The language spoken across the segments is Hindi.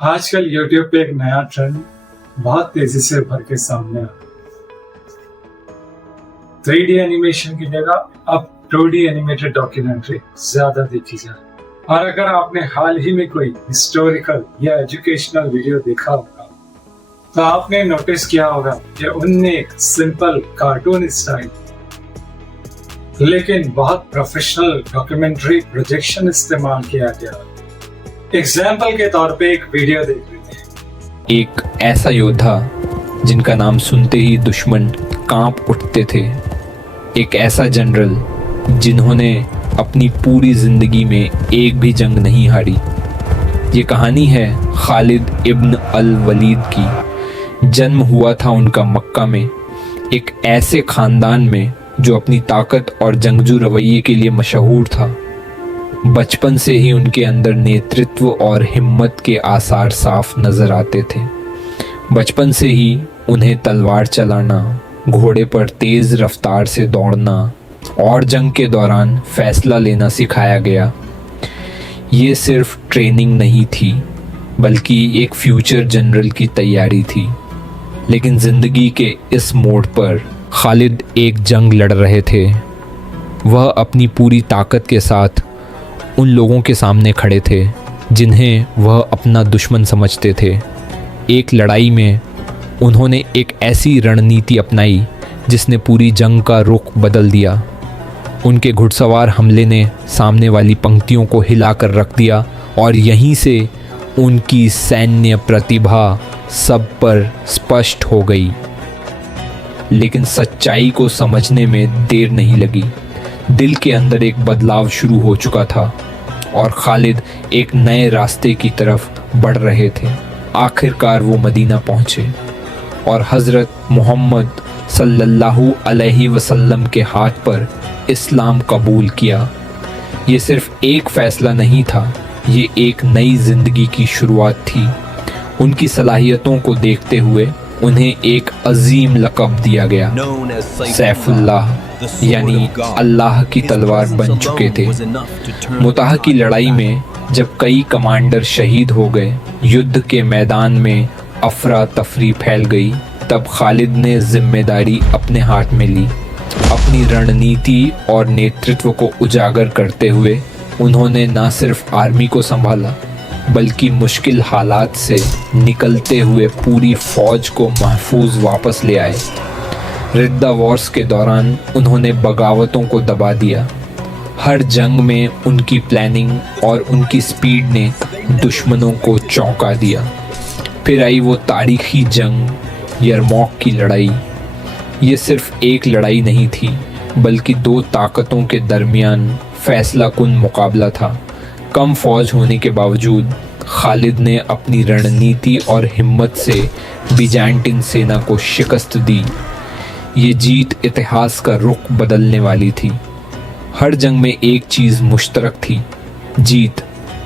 आजकल YouTube पे एक नया ट्रेंड बहुत तेजी से भर के सामने आ रहा है। 3D एनिमेशन की जगह अब 2D एनिमेटेड डॉक्यूमेंट्री ज्यादा देखी जा रही है। और अगर आपने हाल ही में कोई हिस्टोरिकल या एजुकेशनल वीडियो देखा होगा तो आपने नोटिस किया होगा कि उनमें एक सिंपल कार्टून स्टाइल लेकिन बहुत प्रोफेशनल डॉक्यूमेंट्री प्रोजेक्शन इस्तेमाल किया गया। एग्जाम्पल के तौर पे एक वीडियो देख लेते हैं। एक ऐसा योद्धा जिनका नाम सुनते ही दुश्मन कांप उठते थे। एक ऐसा जनरल जिन्होंने अपनी पूरी जिंदगी में एक भी जंग नहीं हारी। ये कहानी है खालिद इब्न अल वलीद की। जन्म हुआ था उनका मक्का में, एक ऐसे खानदान में जो अपनी ताकत और जंगजू रवैये के लिए मशहूर था। बचपन से ही उनके अंदर नेतृत्व और हिम्मत के आसार साफ नजर आते थे। बचपन से ही उन्हें तलवार चलाना, घोड़े पर तेज रफ्तार से दौड़ना और जंग के दौरान फैसला लेना सिखाया गया। ये सिर्फ ट्रेनिंग नहीं थी बल्कि एक फ्यूचर जनरल की तैयारी थी। लेकिन जिंदगी के इस मोड़ पर खालिद एक जंग लड़ रहे थे। वह अपनी पूरी ताकत के साथ उन लोगों के सामने खड़े थे जिन्हें वह अपना दुश्मन समझते थे। एक लड़ाई में उन्होंने एक ऐसी रणनीति अपनाई जिसने पूरी जंग का रुख बदल दिया। उनके घुड़सवार हमले ने सामने वाली पंक्तियों को हिलाकर रख दिया और यहीं से उनकी सैन्य प्रतिभा सब पर स्पष्ट हो गई। लेकिन सच्चाई को समझने में देर नहीं लगी। दिल के अंदर एक बदलाव शुरू हो चुका था और खालिद एक नए रास्ते की तरफ बढ़ रहे थे। आखिरकार वो मदीना पहुँचे और हज़रत मोहम्मद सल्लल्लाहु अलैहि वसल्लम के हाथ पर इस्लाम कबूल किया। ये सिर्फ एक फ़ैसला नहीं था, ये एक नई ज़िंदगी की शुरुआत थी। उनकी सलाहियतों को देखते हुए उन्हें एक अजीम लक़ब दिया गया। सैफुल्लाह यानी अल्लाह की तलवार बन चुके थे। मुताह की लड़ाई में जब कई कमांडर शहीद हो गए, युद्ध के मैदान में अफरा तफरी फैल गई, तब खालिद ने जिम्मेदारी अपने हाथ में ली। अपनी रणनीति और नेतृत्व को उजागर करते हुए उन्होंने न सिर्फ आर्मी को संभाला बल्कि मुश्किल हालात से निकलते हुए पूरी फौज को महफूज वापस ले आए। रिद्दा वॉर्स के दौरान उन्होंने बगावतों को दबा दिया। हर जंग में उनकी प्लानिंग और उनकी स्पीड ने दुश्मनों को चौंका दिया। फिर आई वो तारीखी जंग यरमौक की लड़ाई। ये सिर्फ एक लड़ाई नहीं थी बल्कि दो ताकतों के दरमियान फैसला कुन मुकाबला था। कम फौज होने के बावजूद खालिद ने अपनी रणनीति और हिम्मत से बिजान्टिन सेना को शिकस्त दी। ये जीत इतिहास का रुख बदलने वाली थी। हर जंग में एक चीज़ मुश्तरक थी, जीत।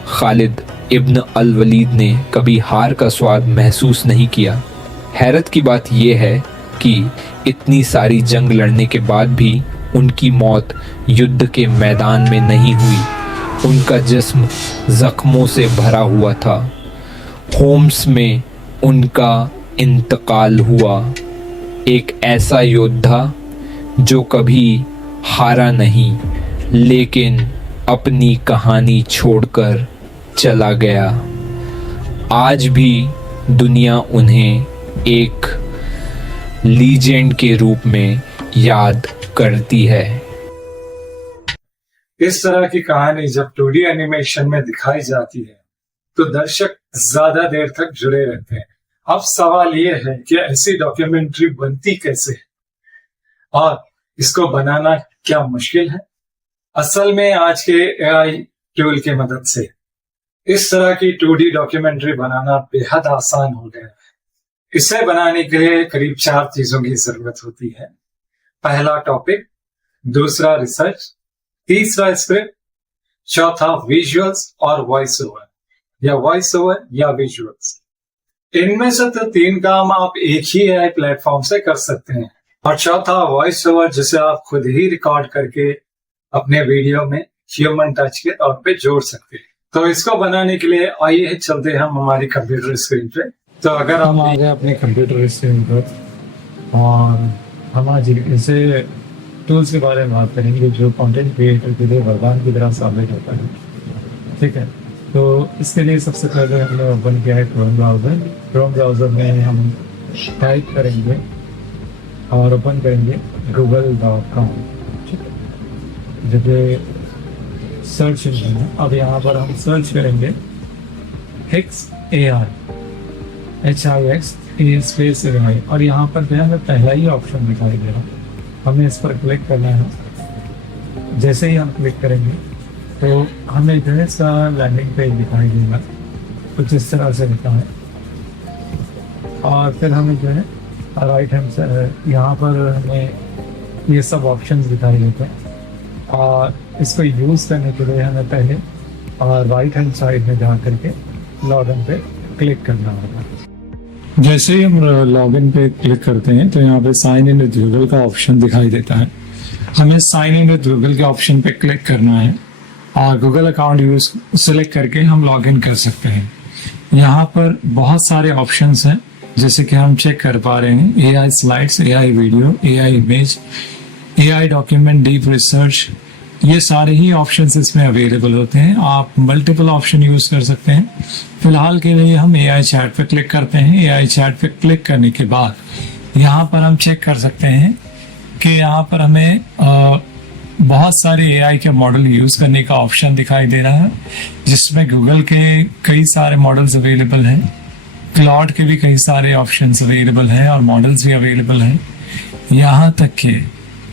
खालिद इब्न अल वलीद ने कभी हार का स्वाद महसूस नहीं किया। हैरत की बात यह है कि इतनी सारी जंग लड़ने के बाद भी उनकी मौत युद्ध के मैदान में नहीं हुई। उनका जिस्म जख्मों से भरा हुआ था। होम्स में उनका इंतकाल हुआ। एक ऐसा योद्धा जो कभी हारा नहीं लेकिन अपनी कहानी छोड़कर चला गया। आज भी दुनिया उन्हें एक लीजेंड के रूप में याद करती है। इस तरह की कहानी जब 2D एनिमेशन में दिखाई जाती है तो दर्शक ज्यादा देर तक जुड़े रहते हैं। अब सवाल यह है कि ऐसी डॉक्यूमेंट्री बनती कैसे है और इसको बनाना क्या मुश्किल है? असल में आज के AI टूल की मदद से इस तरह की 2D डॉक्यूमेंट्री बनाना बेहद आसान हो गया है। इसे बनाने के लिए करीब 4 चीजों की जरूरत होती है। पहला टॉपिक, दूसरा रिसर्च, तीसरा स्क्रिप्ट, चौथा विजुअल्स और वॉइस ओवर या विजुअल्स। इनमें से तो 3 काम आप एक ही AI प्लेटफॉर्म से कर सकते हैं और चौथा वॉइस ओवर जिसे आप खुद ही रिकॉर्ड करके अपने वीडियो में ह्यूमन टच के तौर पे जोड़ सकते हैं। तो इसको बनाने के लिए आइए चलते हैं हम हमारी कंप्यूटर स्क्रीन पे। तो अगर हम हम आ गए अपने कंप्यूटर स्क्रीन पर और हम आज ऐसे टूल्स के बारे में बात करेंगे जो कंटेंट क्रिएटर के लिए वरदान की तरह साबित होता है। ठीक है, तो इसके लिए सबसे पहले हमने ओपन किया है क्रोम ब्राउज़र। क्रोम ब्राउज़र में हम टाइप करेंगे और ओपन करेंगे google.com। ठीक है, जैसे सर्च इंजन है। अब यहाँ पर हम सर्च करेंगे HIX स्पेस AI और यहाँ पर जो है हमें पहला ही ऑप्शन दिखाई दे रहा है, हमें इस पर क्लिक करना है। जैसे ही हम क्लिक करेंगे तो हमें जो है इसका लैंडिंग पेज दिखाई देगा, कुछ इस तरह से लिखा है। और फिर हमें जो है राइट हैंड से यहाँ पर हमें ये सब ऑप्शंस दिखाई देते हैं और इसको यूज़ करने के लिए हमें पहले राइट हैंड साइड में जा करके लॉगिन पे क्लिक करना होगा। जैसे ही हम लॉगिन पे क्लिक करते हैं तो यहाँ पे साइन इन विद गूगल का ऑप्शन दिखाई देता है। हमें साइन इन विद गूगल के ऑप्शन पे क्लिक करना है और गूगल अकाउंट यूज सेलेक्ट करके हम लॉगिन कर सकते हैं। यहाँ पर बहुत सारे ऑप्शंस हैं जैसे कि हम चेक कर पा रहे हैं AI slides, AI video, AI image, AI document, deep research, ये सारे ही ऑप्शंस इसमें अवेलेबल होते हैं। आप मल्टीपल ऑप्शन यूज कर सकते हैं। फिलहाल के लिए हम AI चैट पे क्लिक करते हैं। AI चैट पे क्लिक करने के बाद यहाँ पर हम चेक कर सकते हैं कि यहाँ पर हमें बहुत सारे AI के मॉडल यूज करने का ऑप्शन दिखाई दे रहा है, जिसमें गूगल के कई सारे मॉडल्स अवेलेबल हैं, क्लाउड के भी कई सारे ऑप्शंस अवेलेबल हैं और मॉडल्स भी अवेलेबल हैं। यहाँ तक कि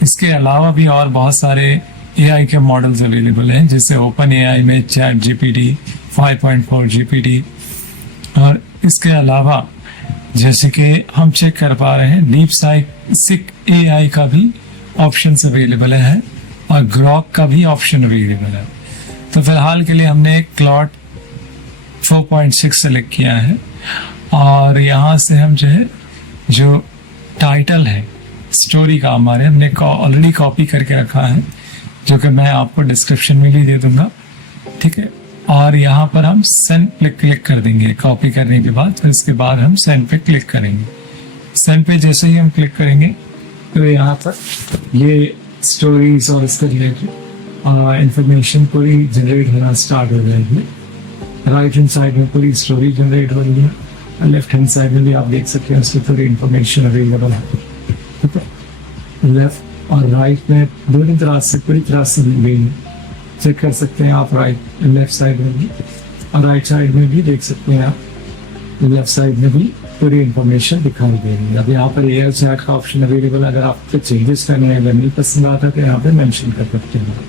इसके अलावा भी और बहुत सारे AI के मॉडल्स अवेलेबल हैं, जैसे ओपन AI में चैट GPT 5.4 GPT, और इसके अलावा जैसे कि हम चेक कर पा रहे हैं डीप सिक AI का भी ऑप्शंस अवेलेबल है और ग्रॉक का भी ऑप्शन अवेलेबल है। तो फिलहाल के लिए हमने क्लाउड 4.6 सेलेक्ट किया है और यहाँ से हम जो है जो टाइटल है स्टोरी का हमारे हमने ऑलरेडी कॉपी करके रखा है, जो कि मैं आपको डिस्क्रिप्शन में भी दे दूंगा। ठीक है, और यहाँ पर हम सेंड पे क्लिक कर देंगे कॉपी करने के बाद। फिर इसके बाद हम सेंड पे क्लिक करेंगे। सेंड पे जैसे ही हम क्लिक करेंगे तो यहाँ पर ये स्टोरीज और इसके रिलेटेड इंफॉर्मेशन पूरी जनरेट होना स्टार्ट हो जाएगी। राइट हैंड साइड में पूरी स्टोरी जनरेट हो रही है, लेफ्ट हैंड साइड में भी आप देख सकते हैं उसकी पूरी इंफॉर्मेशन अवेलेबल है। ठीक है, लेफ्ट और राइट में दोनों तरह से पूरी तरह से दी गई है, चेक कर सकते हैं आप। राइट लेफ्ट साइड में भी और राइट साइड में भी देख सकते हैं आप, लेफ्ट साइड में भी पूरी इंफॉर्मेशन दिखाई दे रही है। अब यहाँ पर AI चैट का ऑप्शन अवेलेबल है, अगर आपको चेंजेस करने हैं, अगर नहीं पसंद आता तो यहाँ पे मेंशन कर सकते हैं।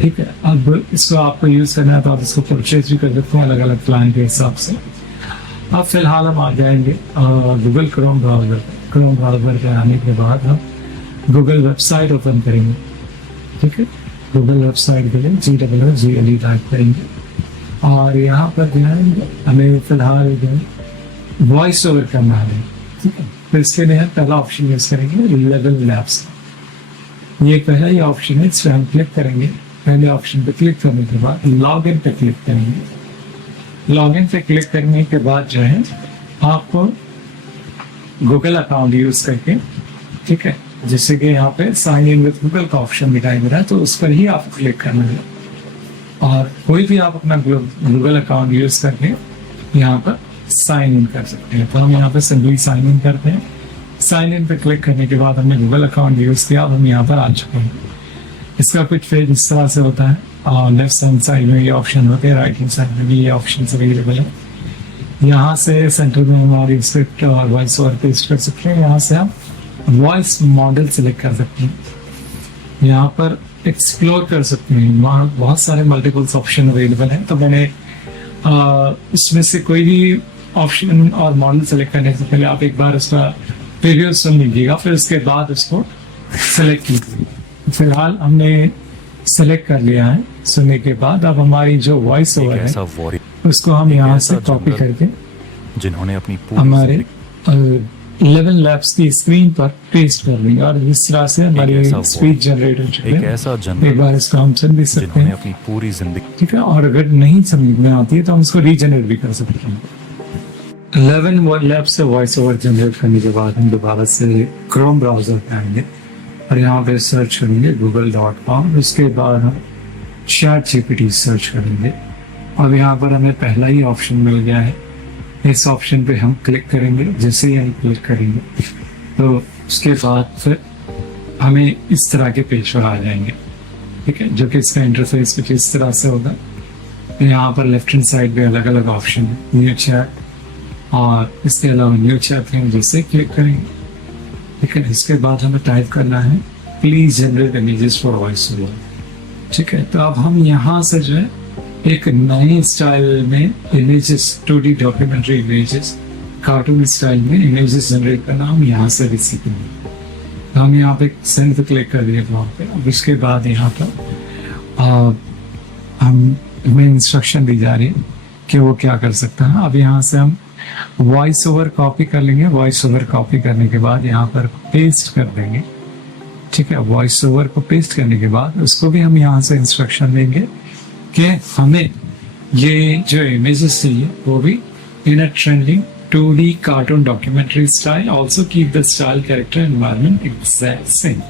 ठीक है, अब इसको आपको यूज करना है तो आप इसको परचेज भी कर सकते हैं अलग अलग प्लान के हिसाब से। अब फिलहाल हम आ जाएंगे Google Chrome browser. Chrome browser के आने के बाद हम गूगल वेबसाइट ओपन करेंगे। ठीक है, गूगल वेबसाइट के लिए GGLE टाइप करेंगे और यहाँ पर जो है हमें फिलहाल जो है वॉइस ओवर करना है। ठीक है, तो इसके लिए हम पहला ऑप्शन यूज करेंगे लेवल लैब्स। ये पहला ही ऑप्शन है, इस पर हम क्लिक करेंगे। पहले ऑप्शन पे क्लिक करने के बाद लॉग इन पे क्लिक करेंगे। लॉग इन पे क्लिक करने के बाद जो है आपको गूगल अकाउंट यूज करके, ठीक है, जैसे कि यहाँ पे साइन इन विद गूगल का ऑप्शन दिखाई दे रहा है, तो उस पर ही आपको क्लिक करना है और कोई भी आप अपना गूगल अकाउंट यूज करके यहाँ पर साइन इन कर सकते हैं। तो हम यहाँ पे सिंपली साइन इन करते हैं। साइन इन पे क्लिक करने के बाद हमने गूगल अकाउंट यूज किया, अब हम यहाँ पर आ चुके हैं। इसका कुछ पेज इस तरह से होता है और लेफ्ट हैंड साइड में ये ऑप्शन होते हैं, राइट हैंड साइड में भी ये ऑप्शन अवेलेबल है। यहाँ से सेंटर में हमारी स्क्रिप्ट और वॉइस ओवर पेस्ट कर सकते हैं। यहाँ से हम वॉइस मॉडल सिलेक्ट कर सकते हैं, यहाँ पर एक्सप्लोर कर सकते हैं। वहाँ बहुत सारे मल्टीपल्स ऑप्शन अवेलेबल हैं, तो मैंने इसमें से कोई भी ऑप्शन और मॉडल सेलेक्ट करने से पहले आप एक बार उसका प्रीव्यू सुन लीजिएगा, फिर उसके बाद उसको सेलेक्ट कीजिए। फिलहाल हमने सेलेक्ट कर लिया है। सुनने के बाद अब हमारी जो वॉइस ओवर है उसको हम यहाँ से कॉपी करके जिन्होंने अपनी हमारे 11 लैब्स की स्क्रीन पर पेस्ट कर देंगे और इस तरह से हमारी ऐसा वो- स्पीच जनरेट हो चुकी एक है। ऐसा एक जनरल बार इसको हम सुन भी सकते जिन्होंने हैं, अपनी पूरी जिंदगी ठीक है। और अगर नहीं समझ में आती है तो हम उसको रीजनरेट भी कर सकते हैं। 11 लैब से वॉइस ओवर जनरेट करने के बाद हम दोबारा से क्रोम ब्राउजर पे आएंगे और यहाँ पे सर्च करेंगे google.com। उसके बाद हम ChatGPT सर्च करेंगे। अब यहाँ पर हमें पहला ही ऑप्शन मिल गया है, इस ऑप्शन पे हम क्लिक करेंगे। जैसे ही हम क्लिक करेंगे तो उसके बाद फिर हमें इस तरह के पेज पर आ जाएंगे, ठीक है, जो कि इसका इंटरफेस कुछ इस तरह से होगा। यहाँ पर लेफ्ट हैंड साइड पे अलग अलग ऑप्शन है, न्यू चैट और इसके अलावा न्यू चैट पे हम जैसे क्लिक करेंगे, ठीक है। इसके बाद हमें टाइप करना है please generate images for voice over, ठीक है। तो अब हम यहाँ से जो है एक नए स्टाइल में images, 2D documentary images, cartoon style में इमेजेस जनरेट करना हम यहाँ से भी सीखेंगे। तो हम यहाँ पे सेंड पे क्लिक कर दिए वहाँ पे। अब उसके बाद यहाँ पर हमें इंस्ट्रक्शन दी जा रही है कि वो क्या कर सकता है। अब यहाँ से हम वॉइस ओवर कॉपी कर लेंगे। वॉइस ओवर कॉपी करने के बाद यहाँ पर पेस्ट कर देंगे, ठीक है। वॉइस ओवर को पेस्ट करने के बाद उसको भी हम यहाँ से इंस्ट्रक्शन देंगे कि हमें ये जो इमेजेस चाहिए वो भी in a trending 2D cartoon documentary style, also keep the style character environment exact same,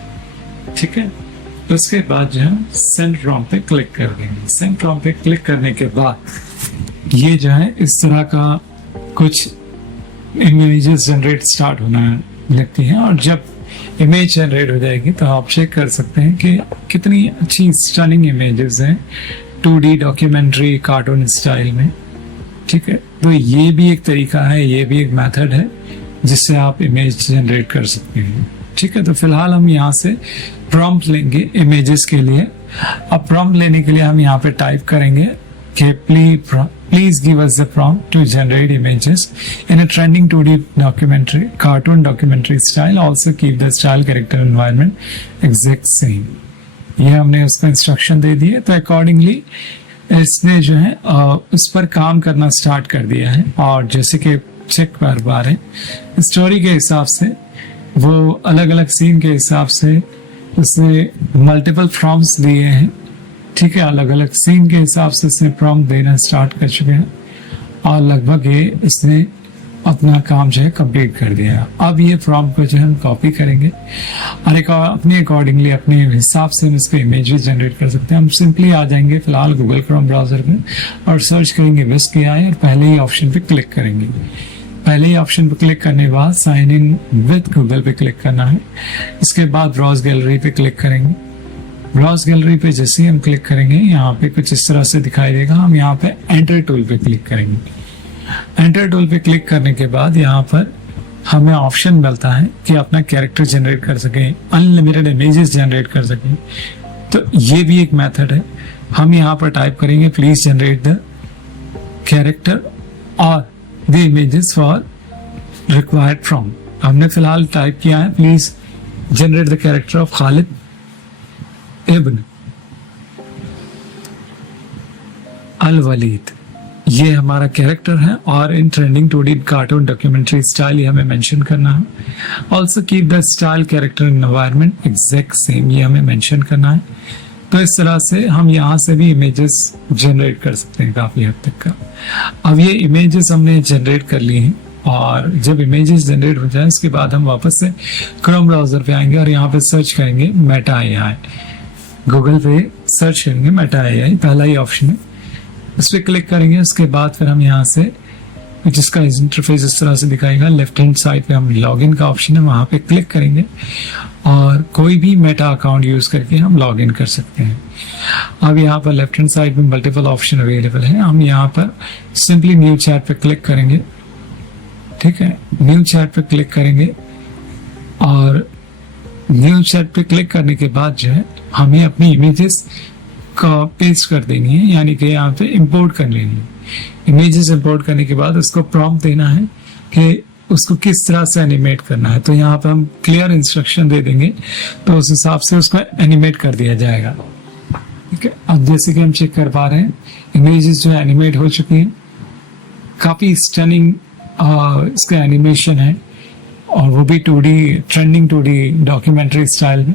ठीक है। उसके बाद जो है सेंड प्रॉम्प्ट पे क्लिक कर देंगे। सेंड प्रॉम्प्ट पे क्लिक करने के बाद ये जो है इस तरह का कुछ इमेजेस जनरेट स्टार्ट होना लगती हैं और जब इमेज जनरेट हो जाएगी तो आप चेक कर सकते हैं कि कितनी अच्छी स्टनिंग इमेजेस हैं 2D डॉक्यूमेंट्री कार्टून स्टाइल में, ठीक है। तो ये भी एक तरीका है, ये भी एक मेथड है जिससे आप इमेज जनरेट कर सकते हैं, ठीक है। तो फिलहाल हम यहाँ से प्रॉम्प्ट लेंगे इमेजेस के लिए। अब प्रॉम्प्ट लेने के लिए हम यहाँ पे टाइप करेंगे कि please give us the prompt to generate images in a trending 2D documentary cartoon documentary style, also keep the style character environment exact same. ये हमने उसको इंस्ट्रक्शन दे दिए। तो अकॉर्डिंगली इसने जो है उस पर काम करना स्टार्ट कर दिया है और जैसे कि चेक कर पा रहे हैं स्टोरी के हिसाब से, वो अलग अलग सीन के हिसाब से उसने मल्टीपल प्रॉम्प्ट्स दिए हैं, ठीक है। अलग अलग सीन के हिसाब से इसने प्रॉम्प्ट देना स्टार्ट कर चुके हैं और लगभग ये इसने अपना काम जो है कंप्लीट कर दिया। अब ये प्रॉम्प्ट को जो है हम कॉपी करेंगे और एक अपने अकॉर्डिंगली अपने हिसाब से हम इसको इमेज भी जनरेट कर सकते हैं। हम सिंपली आ जाएंगे फिलहाल गूगल क्रोम ब्राउजर में और सर्च करेंगे विस्क AI और पहले ही ऑप्शन पे क्लिक करेंगे। पहले ही ऑप्शन पे क्लिक करने के बाद साइन इन विद गूगल पे क्लिक करना है। इसके बाद ब्राउज गैलरी पे क्लिक करेंगे। ब्राउज गैलरी पे जैसे ही हम क्लिक करेंगे यहाँ पे कुछ इस तरह से दिखाई देगा। हम यहाँ पे एंटर टूल पे क्लिक करेंगे। एंटर टूल पे क्लिक करने के बाद यहाँ पर हमें ऑप्शन मिलता है कि अपना कैरेक्टर जनरेट कर सकें, अनलिमिटेड इमेजेस जनरेट कर सकें। तो ये भी एक मेथड है। हम यहाँ पर टाइप करेंगे प्लीज जनरेट द कैरेक्टर और the images for required from. हमने फिलहाल टाइप किया है please generate the character of Khalid ibn al Walid. ये हमारा कैरेक्टर है और in trending 2D cartoon documentary style ये हमें मेंशन करना है। Also keep the style character environment exact same, ये हमें मेंशन करना है। तो इस तरह से हम यहाँ से भी इमेजेस जनरेट कर सकते हैं काफी हद तक का। अब ये इमेजेस हमने जनरेट कर ली हैं और जब इमेजेस जनरेट हो जाए उसके बाद हम वापस से क्रोम ब्राउजर पे आएंगे और यहाँ पे सर्च करेंगे मेटा AI। गूगल पे सर्च करेंगे मेटा AI, पहला ही ऑप्शन है, उस पर क्लिक करेंगे। उसके बाद फिर हम यहाँ से जिसका इंटरफेस इस तरह से दिखाएगा, लेफ्ट हैंड साइड पे हम लॉगिन का ऑप्शन है वहाँ पे क्लिक करेंगे और कोई भी मेटा अकाउंट यूज करके हम लॉगिन कर सकते हैं। अब यहाँ पर लेफ्ट हैंड साइड में मल्टीपल ऑप्शन अवेलेबल है। हम यहाँ पर सिंपली न्यू चैट पे क्लिक करेंगे, ठीक है। न्यू चैट पे क्लिक करेंगे और न्यू चैट पे क्लिक करने के बाद जो है हमें अपनी इमेजेस का पेस्ट कर देनी है, यानी कि यहाँ पे इंपोर्ट कर लेनी है। इमेजेस इंपोर्ट करने के बाद उसको प्रॉम्प्ट देना है कि उसको किस तरह से एनिमेट करना है। तो यहाँ पे हम क्लियर इंस्ट्रक्शन दे देंगे तो उस हिसाब से उसको एनिमेट कर दिया जाएगा, ठीक है। अब जैसे कि हम चेक कर पा रहे हैं इमेजेस जो है एनिमेट हो चुकी हैं, काफी स्टनिंग इसका एनिमेशन है और वो भी 2D trending 2D documentary style में।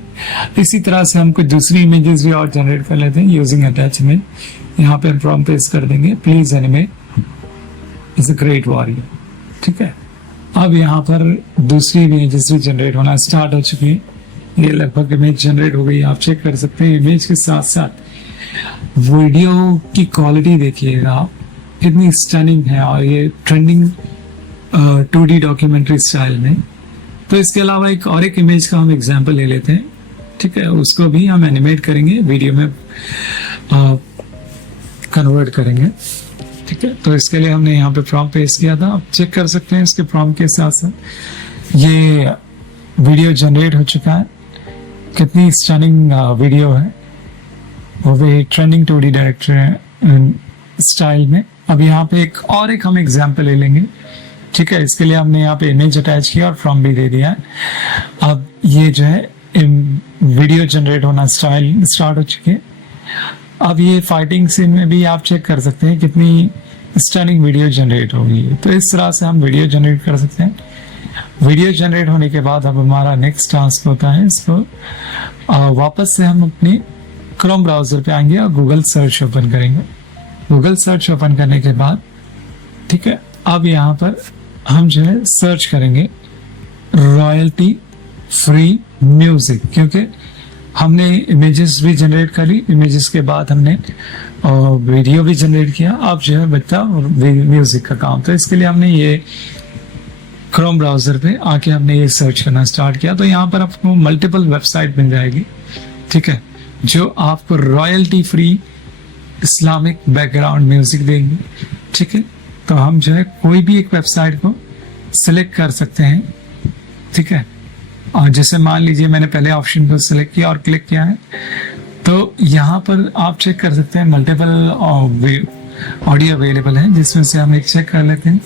इसी तरह से हम कुछ दूसरी इमेजेस भी और जनरेट कर लेते हैं यूजिंग अटैच इमेज। यहाँ पे हम प्रॉम्प्ट पेस्ट कर देंगे, please animate is a great warrior. ठीक है, अब यहाँ पर दूसरी इमेजेस भी जनरेट होना स्टार्ट हो चुकी है। ये लगभग इमेज जनरेट हो गई, आप चेक कर सकते हैं। इमेज के साथ साथ वीडियो की क्वालिटी देखिएगा आप, कितनी स्टनिंग है, और ये ट्रेंडिंग 2D डॉक्यूमेंट्री स्टाइल में। तो इसके अलावा एक इमेज का हम एग्जांपल ले लेते हैं। ठीक है, उसको भी हम एनिमेट करेंगे, वीडियो में कन्वर्ट करेंगे। ठीक है, तो इसके लिए हमने यहाँ पे प्रॉम्प्ट पेस्ट किया था, आप चेक कर सकते हैं। इसके प्रॉम्प्ट के साथ साथ ये वीडियो जनरेट हो चुका है, कितनी स्टनिंग वीडियो है, वो भी ट्रेंडिंग 2D डायरेक्टर स्टाइल में। अब यहाँ पे एक हम एग्जांपल ले लेंगे। ठीक है, इसके लिए हमने यहाँ पे इमेज अटैच किया और फ्रॉम भी दे दिया है। अब ये जो है वीडियो जनरेट होना स्टार्ट हो चुकी है। अब ये फाइटिंग सीन में भी आप चेक कर सकते हैं कितनी स्टनिंग वीडियो जनरेट होगी। तो इस तरह से हम वीडियो जनरेट कर सकते हैं। वीडियो जनरेट होने के बाद अब हमारा नेक्स्ट टास्क होता है, इसको वापस से हम अपनी क्रोम ब्राउजर पे आएंगे और गूगल सर्च ओपन करेंगे। गूगल सर्च ओपन करने के बाद ठीक है, अब यहाँ पर हम जो है सर्च करेंगे रॉयल्टी फ्री म्यूजिक, क्योंकि हमने इमेजेस भी जनरेट करी, इमेजेस के बाद हमने वीडियो भी जनरेट किया। अब जो है बच्चा म्यूजिक का काम, तो इसके लिए हमने ये क्रोम ब्राउजर पे आके हमने ये सर्च करना स्टार्ट किया। तो यहाँ पर आपको मल्टीपल वेबसाइट मिल जाएगी। ठीक है, जो आपको royalty free Islamic background music देंगे। ठीक है, तो हम जो है कोई भी एक वेबसाइट को सिलेक्ट कर सकते हैं। ठीक है, और जैसे मान लीजिए मैंने पहले ऑप्शन को सिलेक्ट किया और क्लिक किया है, तो यहाँ पर आप चेक कर सकते हैं मल्टीपल ऑडियो अवेलेबल है, जिसमें से हम एक चेक कर लेते हैं।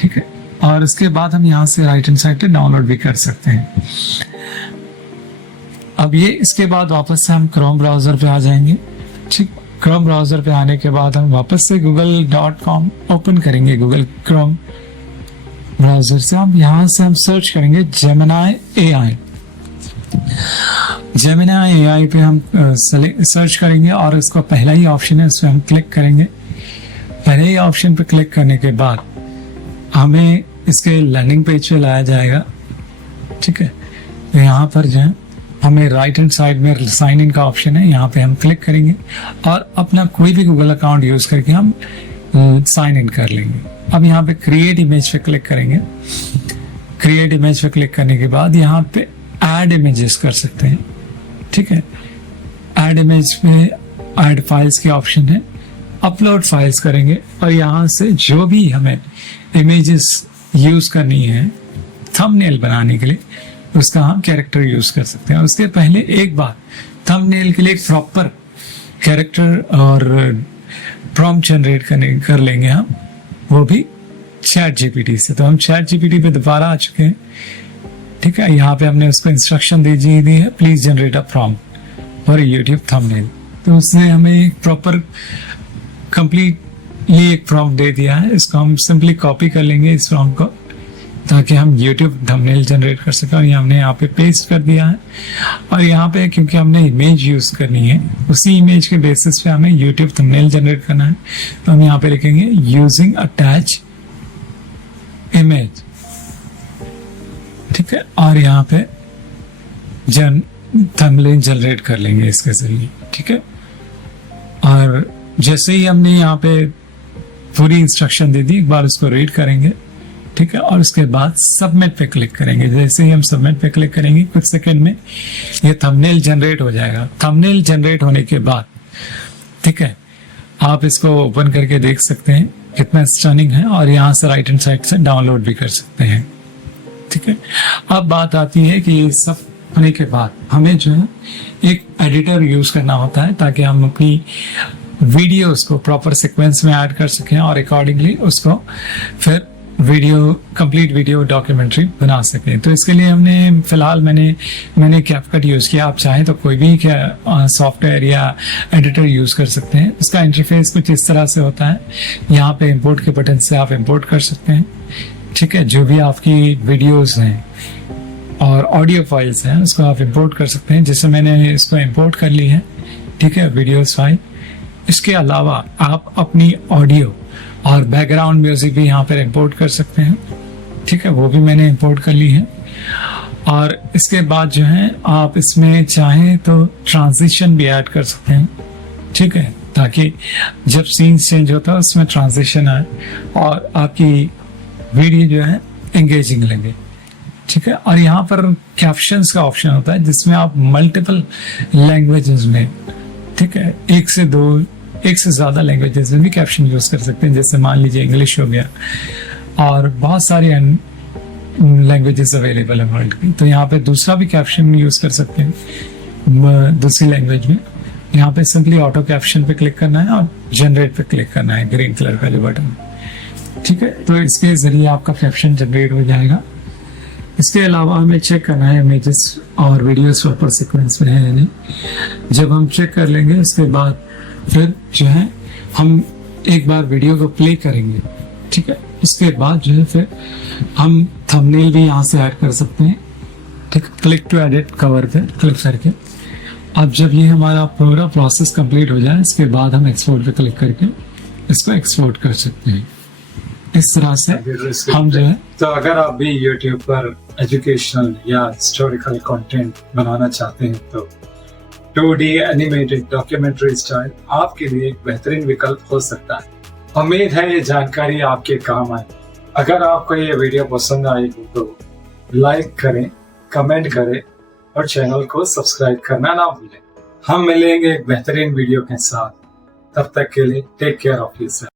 ठीक है, और इसके बाद हम यहाँ से राइट हैंड साइड पे डाउनलोड भी कर सकते हैं। अब ये इसके बाद वापस से हम क्रोम ब्राउजर पे आ जाएंगे। ठीक, क्रोम ब्राउजर पे आने के बाद हम वापस से google.com ओपन करेंगे। गूगल क्रोम ब्राउजर से हम यहाँ से हम सर्च करेंगे जेमिनी AI। जेमिनी AI पे हम सर्च करेंगे और इसका पहला ही ऑप्शन है, इस पर हम क्लिक करेंगे। पहले ही ऑप्शन पे क्लिक करने के बाद हमें इसके लैंडिंग पेज पे लाया जाएगा। ठीक है, तो यहाँ पर जो है हमें राइट हैंड साइड में साइन इन का ऑप्शन है, यहाँ पे हम क्लिक करेंगे और अपना कोई भी गूगल अकाउंट यूज करके हम साइन इन कर लेंगे। अब यहाँ पे क्रिएट इमेज पे क्लिक करेंगे। क्रिएट इमेज पे क्लिक करने के बाद यहाँ पे ऐड इमेजेस कर सकते हैं। ठीक है, ऐड इमेज पे ऐड फाइल्स के ऑप्शन है, अपलोड फाइल्स करेंगे और यहाँ से जो भी हमें इमेजेस यूज करनी है थंबनेल बनाने के लिए, उसका हम कैरेक्टर यूज कर सकते हैं। उसके पहले एक बार थंबनेल के लिए एक प्रॉपर कैरेक्टर और प्रॉम्प्ट जनरेट कर लेंगे हम, वो भी ChatGPT से। तो हम ChatGPT पे दोबारा आ चुके हैं। ठीक है, यहाँ पे हमने उसको इंस्ट्रक्शन दी है, please generate a prompt for YouTube thumbnail. तो उसने हमें एक प्रॉपर कंप्लीटली एक प्रॉम्प्ट दे दिया है। इसको हम सिंपली कॉपी कर लेंगे इस प्रॉम्प्ट को, ताकि हम YouTube थंबनेल जनरेट कर सकें। और ये हमने यहाँ पे पेस्ट कर दिया है। और यहाँ पे क्योंकि हमने इमेज यूज करनी है, उसी इमेज के बेसिस पे हमें YouTube थंबनेल जनरेट करना है, तो हम यहाँ पे लिखेंगे यूजिंग अटैच इमेज। ठीक है, और यहाँ पे थंबनेल जनरेट कर लेंगे इसके जरिए। ठीक है, और जैसे ही हमने यहाँ पे पूरी इंस्ट्रक्शन दे दी, एक बार उसको रीड करेंगे। ठीक है, और उसके बाद सबमिट पे क्लिक करेंगे। जैसे ही हम सबमिट पे क्लिक करेंगे, कुछ सेकंड में ये थंबनेल जनरेट हो जाएगा। थंबनेल जनरेट होने के बाद ठीक है, आप इसको ओपन करके देख सकते हैं कितना स्टनिंग है, और यहाँ से राइट हैंड साइड से डाउनलोड भी कर सकते हैं। ठीक है, अब बात आती है कि ये सब होने के बाद हमें जो है एक एडिटर यूज करना होता है, ताकि हम अपनी वीडियोस को प्रॉपर सीक्वेंस में ऐड कर सकें और अकॉर्डिंगली उसको फिर कंप्लीट वीडियो डॉक्यूमेंट्री बना सकें। तो इसके लिए हमने फिलहाल मैंने कैपकट यूज किया। आप चाहें तो कोई भी सॉफ्टवेयर या एडिटर यूज कर सकते हैं। इसका इंटरफेस कुछ इस तरह से होता है। यहाँ पे इंपोर्ट के बटन से आप इंपोर्ट कर सकते हैं। ठीक है, जो भी आपकी वीडियोस हैं और ऑडियो फाइल्स हैं उसको आप इंपोर्ट कर सकते हैं, जैसे मैंने इसको इंपोर्ट कर ली है। ठीक है, वीडियोस फाइल। इसके अलावा आप अपनी ऑडियो और बैकग्राउंड म्यूजिक भी यहाँ पर इंपोर्ट कर सकते हैं। ठीक है, वो भी मैंने इंपोर्ट कर ली है। और इसके बाद जो है आप इसमें चाहें तो ट्रांजिशन भी ऐड कर सकते हैं। ठीक है, ताकि जब सीन चेंज होता है उसमें ट्रांजिशन आए और आपकी वीडियो जो है एंगेजिंग लगे। ठीक है, और यहाँ पर कैप्शंस का ऑप्शन होता है जिसमें आप मल्टीपल लैंग्वेजेस में, ठीक है, एक से ज्यादा लैंग्वेजेस में भी कैप्शन यूज कर सकते हैं। जैसे मान लीजिए इंग्लिश हो गया और बहुत सारी लैंग्वेजेस अवेलेबल है वर्ल्ड की, तो यहाँ पे दूसरा भी कैप्शन यूज कर सकते हैं दूसरी लैंग्वेज में। यहाँ पे सिंपली ऑटो कैप्शन पे क्लिक करना है और जनरेट पे क्लिक करना है, ग्रीन कलर का जो बटन। ठीक है, तो इसके जरिए आपका कैप्शन जनरेट हो जाएगा। इसके अलावा हमें चेक करना है इमेजेस और वीडियोस प्रॉपर सीक्वेंस में है या नहीं। जब हम चेक कर लेंगे उसके बाद फिर जो है हम एक बार वीडियो को प्ले करेंगे। ठीक है, उसके बाद जो है फिर हम थंबनेल भी यहाँ से ऐड कर सकते हैं। ठीक, क्लिक टू एडिट कवर पे क्लिक करके अब जब ये हमारा पूरा प्रोसेस कंप्लीट हो जाए इसके बाद हम एक्सपोर्ट पे क्लिक करके इसको एक्सपोर्ट कर सकते हैं। इस तरह से हम जो है, तो अगर आप भी YouTube पर एजुकेशनल या हिस्टोरिकल कंटेंट बनाना चाहते हैं तो 2D एनिमेटेड डॉक्यूमेंट्री स्टाइल आपके लिए एक बेहतरीन विकल्प हो सकता है। उम्मीद है ये जानकारी आपके काम आए। अगर आपको ये वीडियो पसंद आई हो तो लाइक करें, कमेंट करें और चैनल को सब्सक्राइब करना ना भूलें। हम मिलेंगे एक बेहतरीन वीडियो के साथ। तब तक के लिए टेक केयर ऑफ योरसेल्फ।